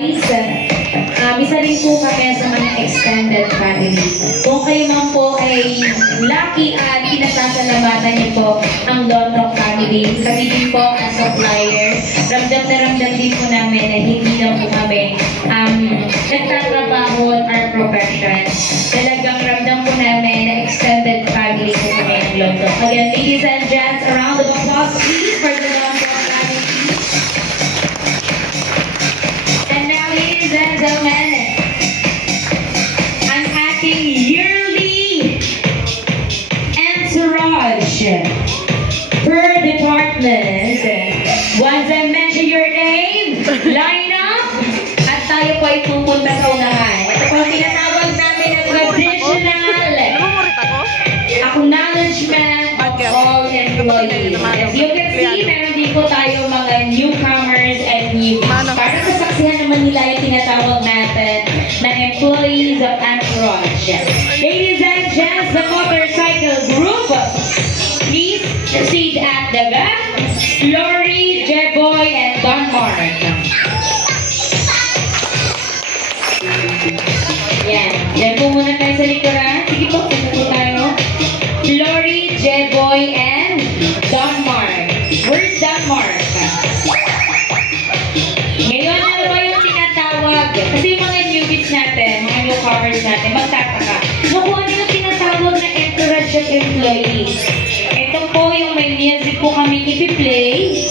Isa rin po kami sa mga extended family. Kung kayo man po ay lucky at pinasasalamatan niyo po ang Lonrock family, kami din po ang supplier. Ramdam na ramdam din po namin na hindi lang po kami nagtatrabaho on our profession. Talagang ramdam po namin na extended family po kami ng Lonrock. Again, ladies and gents, a round of applause please for the Lonrock family. And now, ladies and gentlemen, ang ating yearly entourage per department. Once I mention your name, line up, at tayo po ay pupunta sa unahan. Ito po ang tinatawag namin na traditional acknowledgement of all employees. As you can see, meron din po tayo mga newcomers and newbies. Para sasaksihan naman nila yung tinatawag natin na employees of Entourage. Ladies and gents, the motorcycle group, please proceed at the back. Lori, Jeboy, and Don Mark. Yan. Yan po muna tayo sa likuran. Sige po, punta po tayo. Lori, Jeboy, and Don Mark. Where's Don Mark? Ngayon, ano ba yung tinatawag? Kasi yung mga newbies natin, mga newcomers natin, magtataka. Naku, ano yung tinatawag na entourage of employees? Ito po yung may music po kami ipi-play.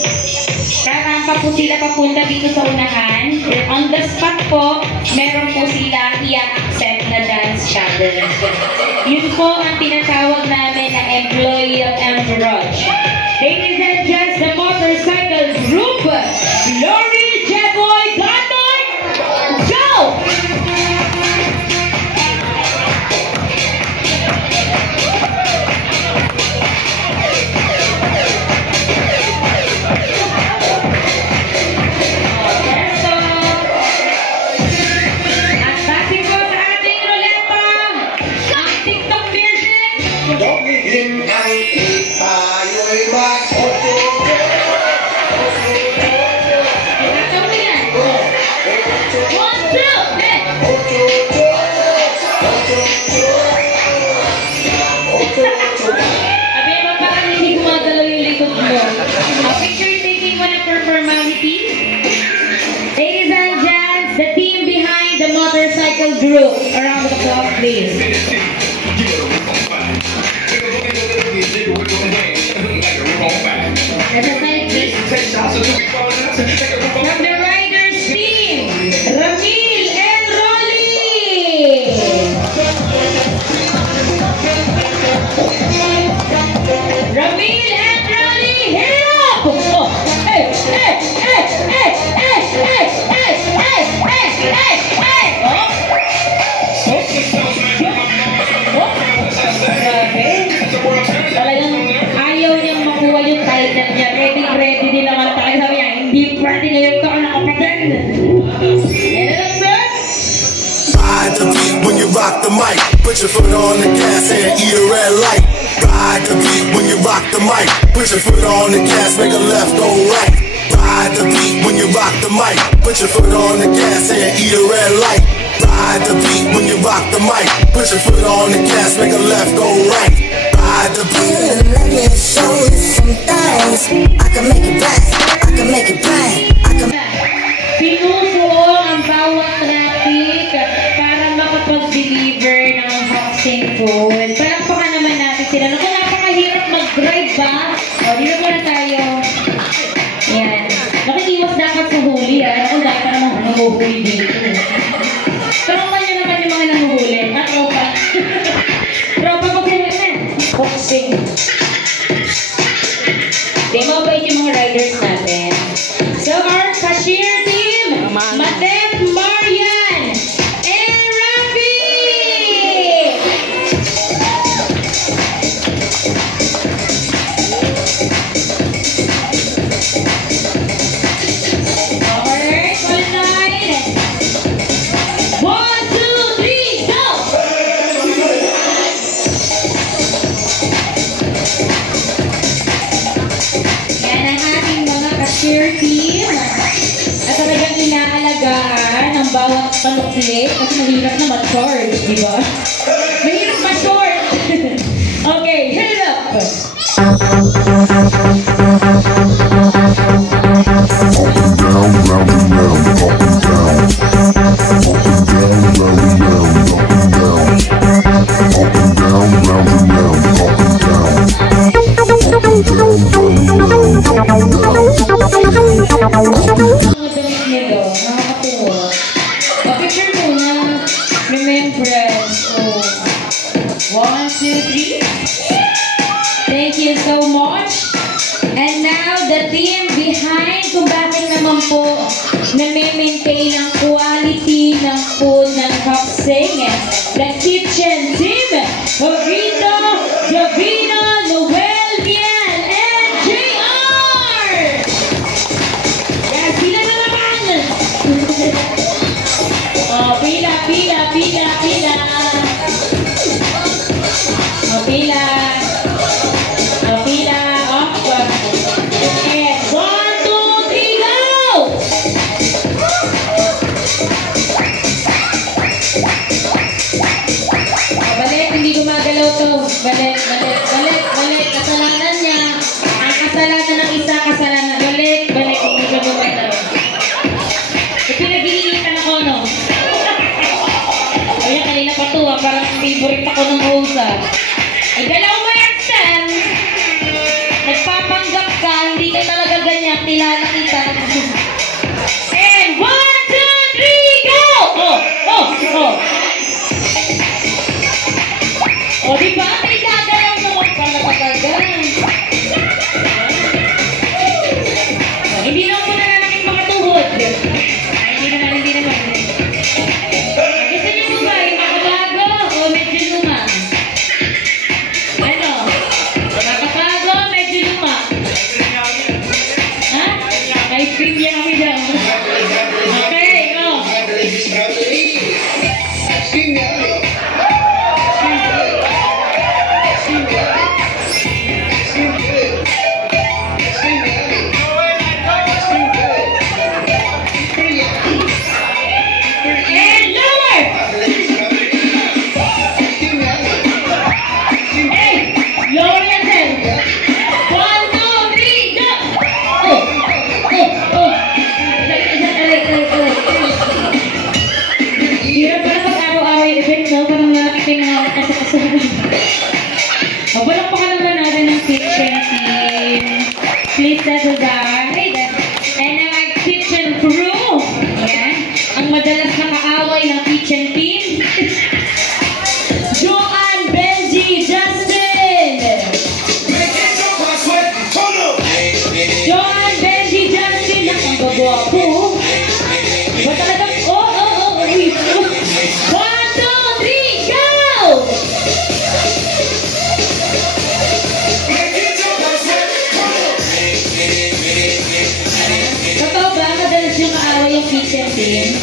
Karampa po sila papunta dito sa unahan. On the spot po, meron po sila i-accept na dance challenge. Yun po ang tinatawag namin na employee of Entourage. Ladies and gents, the motorcycle group, Lori, Jeboy, Godboy, go! Picture taking one for formality. Ladies and gents, the team behind the motorcycle group. A round of applause, please. From the riders team, Ramil and Rolly. Ramil and Rolly, hit it up! Oh, hey, hey, hey, hey, hey, hey, hey, hey, hey, hey, hey! Talagang ayaw niyang makuha yung title niya. Ready din naman tayo. Sabi niya, hindi pwede ngayon ka na kapatid. Ride the beat when you rock the mic. Put your foot on the gas and eat a red light. Ride the beat when you rock the mic. Put your foot on the gas, make a left, go right. Ride the beat when you rock the mic. Put your foot on the gas and eat a red light. Ride the beat when you rock the mic. Put your foot on the gas, make a left, go right. Ride the beat. Let me show you some things. I can make it bang. I can make it bang. I can. Pinupuo ang bawat traffic para makapag-deliver ng vaccine food. Palakpakan naman natin sila. Naku, napakahirap mag-drive ba? O, dito muna tayo. Yan. Nakikiwas dapat sa huli. Naku, dahil pa naman nahuhuli dito. Tropa nyo naman yung mga nahuhuli. Tropa. Tropa ko sila na. Boxing. Di mo ba yung mga riders natin? So, our cashier team, Matet, Marian, and Rafi! Alright, all night. bawat panukli kasi mahirap na ma-charge, di ba? Mahirap ma-short! Okay, hit it up! Picture muna. Remembrance. Oh. 1, 2, 3. Thank you so much. And now, the team behind kung bakit naman po na-maintain ang quality ng food ng Kapseng. The kitchen team. Rito, Javina, Noel, Mian, and JR! Yes, sila na naman! Oh, pila, pila, pila, pila. Oh, pila. Oh, pila. Off. And 1, 2, 3, go! Oh, balik, hindi gumagalaw to. Balik, balik, balik, balik. Kasalanan niya. Ang kasalanan ng isa, kasalanan. Balik, balik, hindi siya gumagalaw. Pinag-iinitan ako, no? Kaya kanina pa to, parang favorite ako ng hosa. Ay, galaw mo yan, Stan! Nagpapanggap ka, hindi ka talaga ganyan, kilala kita. And 1, 2, 3, go! Oh, oh, oh! O, diba? May gagalaw naman pala talaga. Hindi naman po nananaking mga tuhod. Hindi naman. Gusto niyo po ba yung makabago o medyo luma? Ano? Makabago o medyo luma? Ha? Ice cream yummy daw. Okay, oh. And lower! Hey! Lower your head! 1, 2, 3, go! Oh! Oh! Oh! Hirap pala pag-araw-araw yung event, no? Parang nakakita yung mga kasakasahan. Mabalakpakan naman natin ng kitchen team. Please set aside. And ang kitchen crew. Yan. Ang madalas nakaaway ng kitchen team. Joanne, Benji, Justin! Joanne, Benji, Justin! Ang gagwapo. Ba talagang, wait. 1, 2, 3, go! Totoo ba? Madalas yung kaaway yung kitchen team?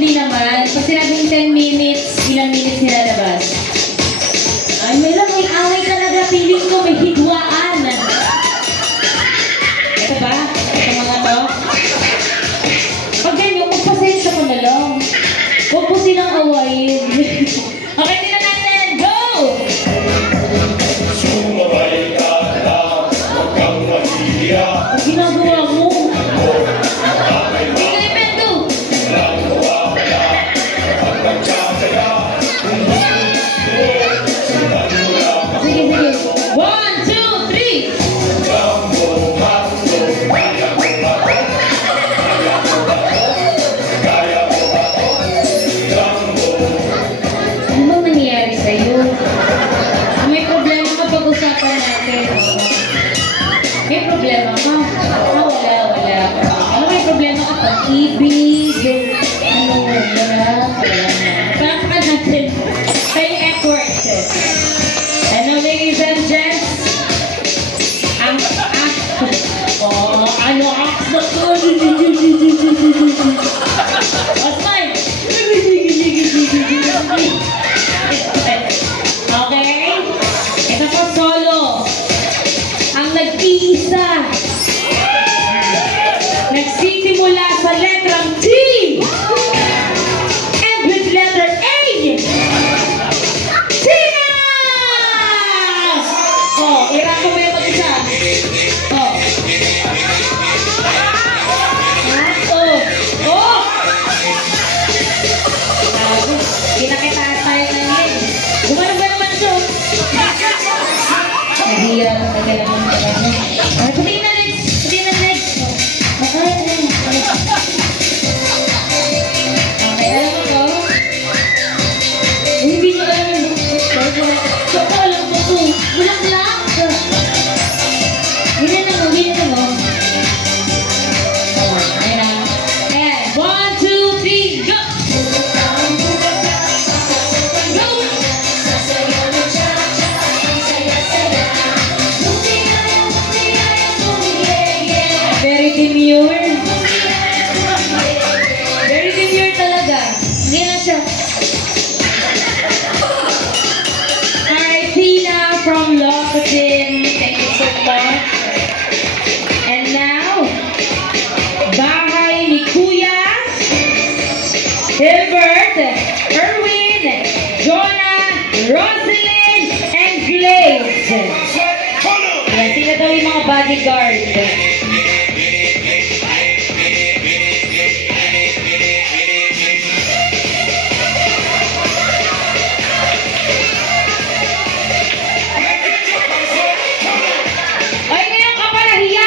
Hindi naman. Pag sinabing 10 minutes, ilang minutes nilalabas? Ay, may away talaga. Feeling ko may hidwaan. Ito ba? Ito mga to? Pag ganyan, magpasensya ko na lang. Huwag po silang awayin. Okay, tingnan natin. Go! Ang ginagawa mo. Tingnan yung bendo. Sige, sige. 1, 2, 3. Ano bang nangyayari sa'yo? May problema ka pag-usapan natin. May problema ka? Wala. Ano may problema ka? Pag-ibig, wala. Pakaka natin. Pay effort. Ano, ladies and gents? Ano, Osman! Okay? Ito po solo. Ang nag-iisa. Nag-sing Ayan, sila daw yung mga bodyguard. Ay, ngayon ka pa nahiya.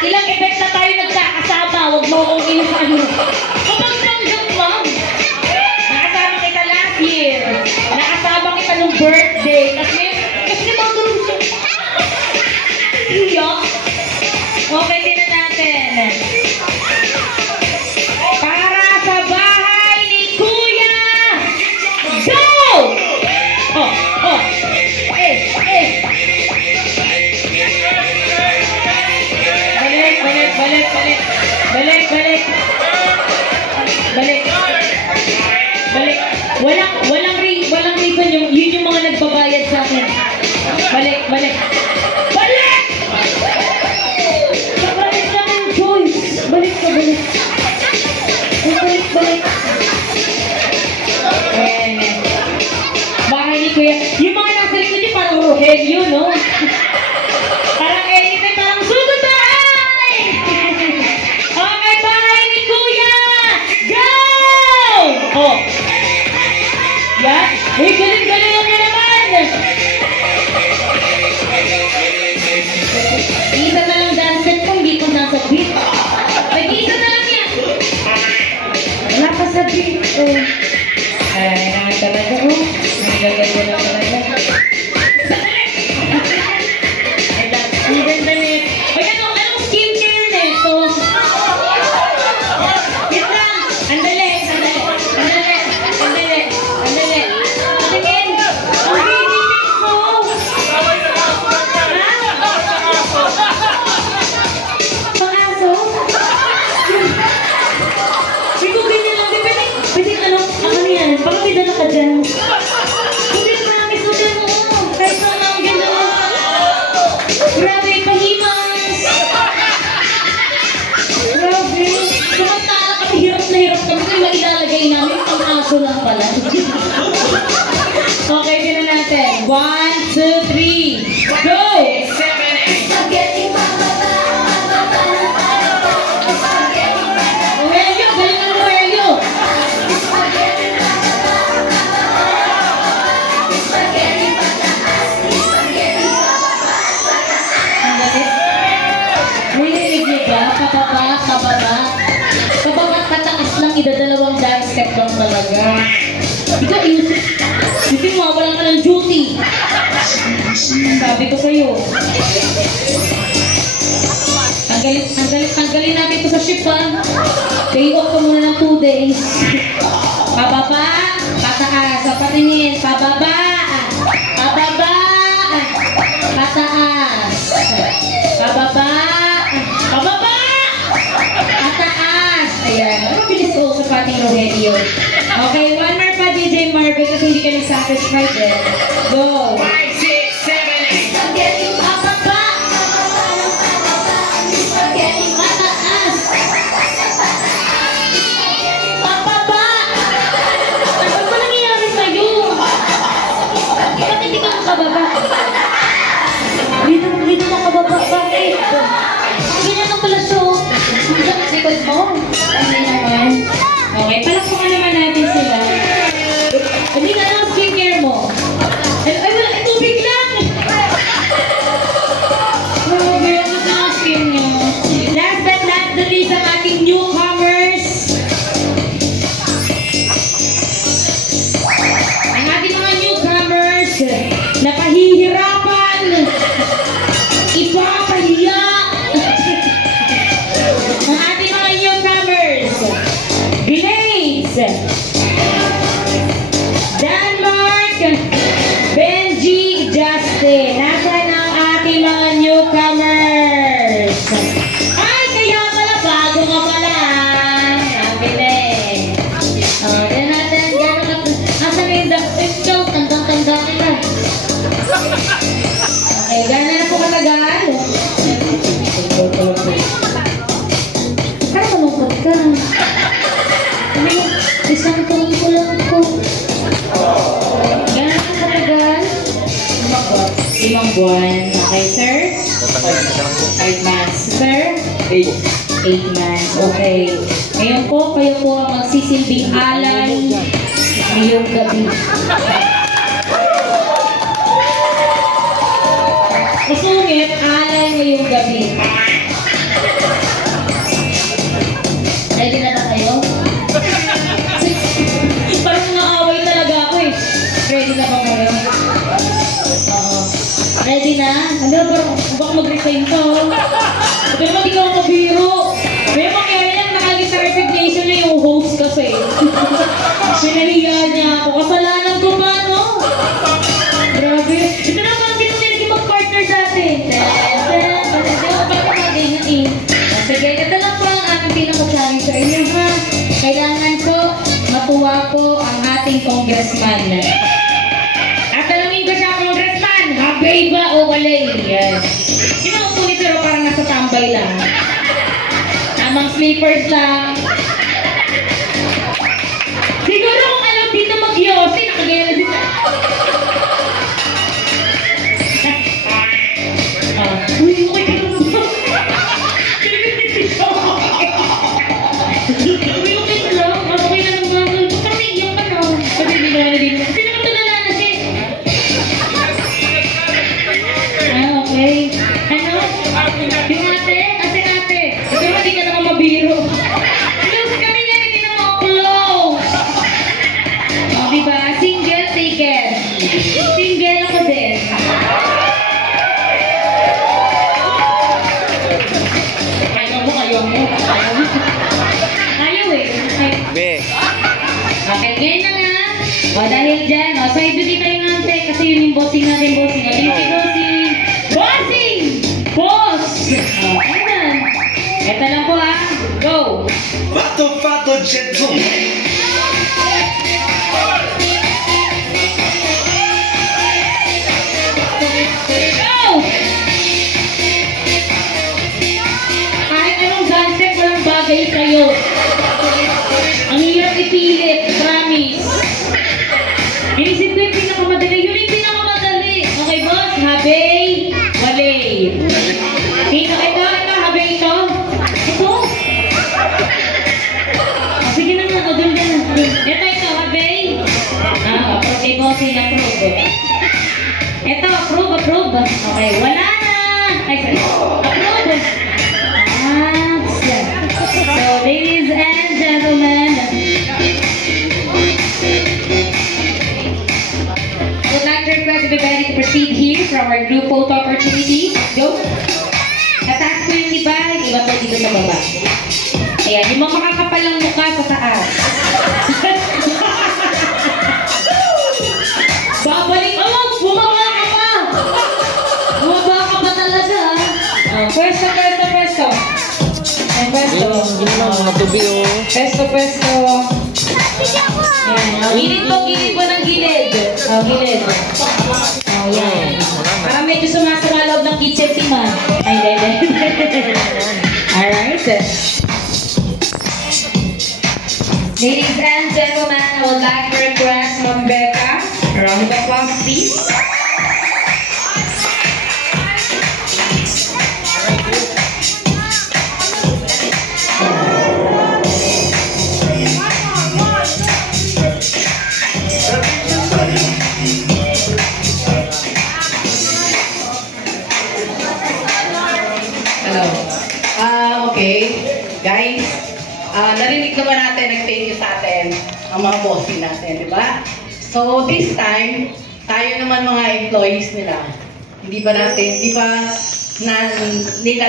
Ilang event na tayo nagkakasama. Huwag mo akong ano. Kapag tanggap lang. Nakasama kita last year. Nakasama kita nung birthday. Tapos ngayon, kasi magkaroon siya. Iya. Okay, tingnan natin. Para sa bahay ni Kuya. Go! Oh. Balik. Walang reason yun yung mga nagbabayad sa akin. Balik. Balik naman, Joyce. Balik. Ayan. Bahay ni Kuya. Yung mga nasa likod niyo parang Rogelio, no? Parang anytime, parang sugod bahay! Okay, bahay ni Kuya! Go! Oh. Yan. Uy, galing mo naman! Isa na lang dance set kung di ko nasa beat. Mag-isa na lang yan. Wala pa sa beat. Ay, naman talaga. Ang gaganda na talaga. Ang ganda nito. Uy, anong skincare nito? Yan lang. Andali. Tingin. Ang baby ko. Pangaso? Hindi ko ganyan lang. Pwede ano yan? Baka may dala ka dyan. Hindi ko namin sa dyan mo. Kahit na ang ganda mo. Grabe, pahimas. Grabe. Samantala kami, hirap na hirap kami. Kaya mailalagay namin, ang aso lang pala. Okay, tingnan natin. 1, 2, 3. Go! Rogelio, galing ang Rogelio. Ang galit. Narinig niyo ba? Pababa. Pababa, kataas lang, idadalawang dance step lang talaga. Ikaw, hindi mawawalan ka ng duty. Sabi ko sa'yo. Tanggalin natin ito sa ship, ha? Pay off ko muna ng 2 days. Pababa, pataas, patingin, pababa, pataas, pababa, pataas. Ayan, mabilis ko sa pating Rogelio. Okay, one more pa, DJ Marvin, kasi hindi ka nag-satisfied eh. Go! 5, 6, 7, 8. Pababa! Pataas! Pababa! Ano ba nangyayari sa'yo? Bakit hindi ka makababa? Dito makababa. Bakit? Ganyan ka pala siya. Likod mo? Hindi naman. Okay, palakpakan naman natin sila. Hindi na lang skincare mo. Ay, wala, tubig lang! Grabe, ano na ang skin nyo? Last but not the least, ang ating newcomers. Ang ating mga newcomers na pahihirapan, ipapahiya. Ang ating mga newcomers, Blaze, Denmark, Benji, Justin. Nasaan ang ating mga newcomers? Ay, kaya pala, bago ka pala. buwan. Okay, sir? 5 months. Sir? 8 months. Okay. Ngayon po, kayo po ang magsisilbing alay ngayong gabi. Masungit, alay ngayong gabi. Ready na kayo? Parang naaway talaga ako eh. Ready na ba kayo? Ready na? Ano, parang baka mag-resign to. Ito naman, di ka ako mabiro. May mangyari lang, nakalagay sa resignation niya yung host kasi. Sinaliya niya ako. Kasalanan ko ba, no? Grabe. Ito na parang hindi mag-partner dati. Sige, ito lang po ang aking pinaka-challenge sa inyo, ha? Kailangan po matuwa po ang ating congressman. At alamin ko siya, congressman, habay ba o walay? Yan. Yung mga punit pero parang nasa tambay lang. Tamang sleepers lang. Siguro kung alam dito mag-yosi, nakagaya na dito. Uy, okay ka naman. Okay, ngayon na nga. O, dahil dyan, o, so i-duty tayo ng ante kasi yun yung bossing natin, bossing. O, duty bossing! Bossing! Boss! O, ayan. Ito lang po, ha. Go! Fato gentleman. Go! Kahit anong dancer, walang bagay kayo. Ang hirap ipilit, promise. Inisip ko yung pinakamadali. Yun yung pinakamadali. Okay, boss? Habay, walay. Ito, habay ito. Ito. Sige na nga, o, doon na. Ito, habay. Okay, bossing, approve. Ito, approve. Okay, wala na. Ay, sorry. Approve. So, ladies and gentlemen, I would like to request everybody to proceed here from our group photo opportunity. Go. Tataas ko yung iba po dito sa baba. Ayan, yung mga makakapalang mukha sa taas. Babalik, bumaba ka pa! Bumaba ka pa talaga. Pwesto. Pesto. Gilid po ng gilid. Gilid. Yan. Parang medyo sumasama loob ng kitchen team, ha? Ay, dede. Alright. Ladies and gentlemen, I would like to request Ma'am Becca. A round of applause, please. Okay, guys, narinig naman natin, nag-thank you sa atin, ang mga bossing natin, di ba? So, this time, tayo naman mga employees nila, hindi ba nila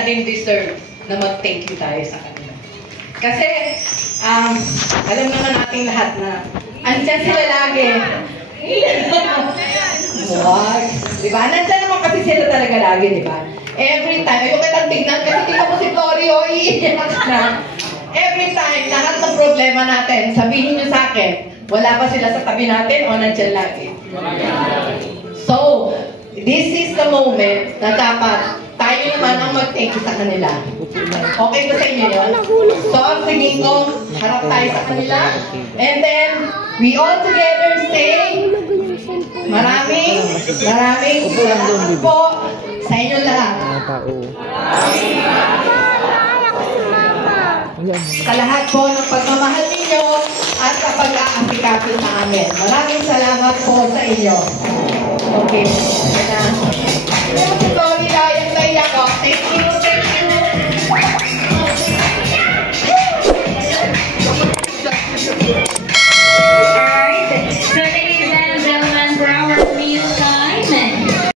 din deserve na mag-thank you tayo sa kanila. Kasi, alam naman natin lahat na, andyan sila lagi. Di ba? Nandyan naman kasi sila talaga lagi, di ba? Every time, ayaw kitang tignan kasi tingnan mo si Florio, iiyak na. Every time, lahat ng problema natin, sabihin nyo sa akin, wala ba sila sa tabi natin o nandyan lagi? So, this is the moment na dapat tayo naman ang mag-thank you sa kanila. Okay ba sa inyo yun? So, ang singing ko, harap tayo sa kanila. And then, we all together say, Maraming salamat po sa inyo lahat. Sa lahat po ng pagmamahal ninyo at sa pag-aasikaso sa amin. Maraming salamat po sa inyo. Okay.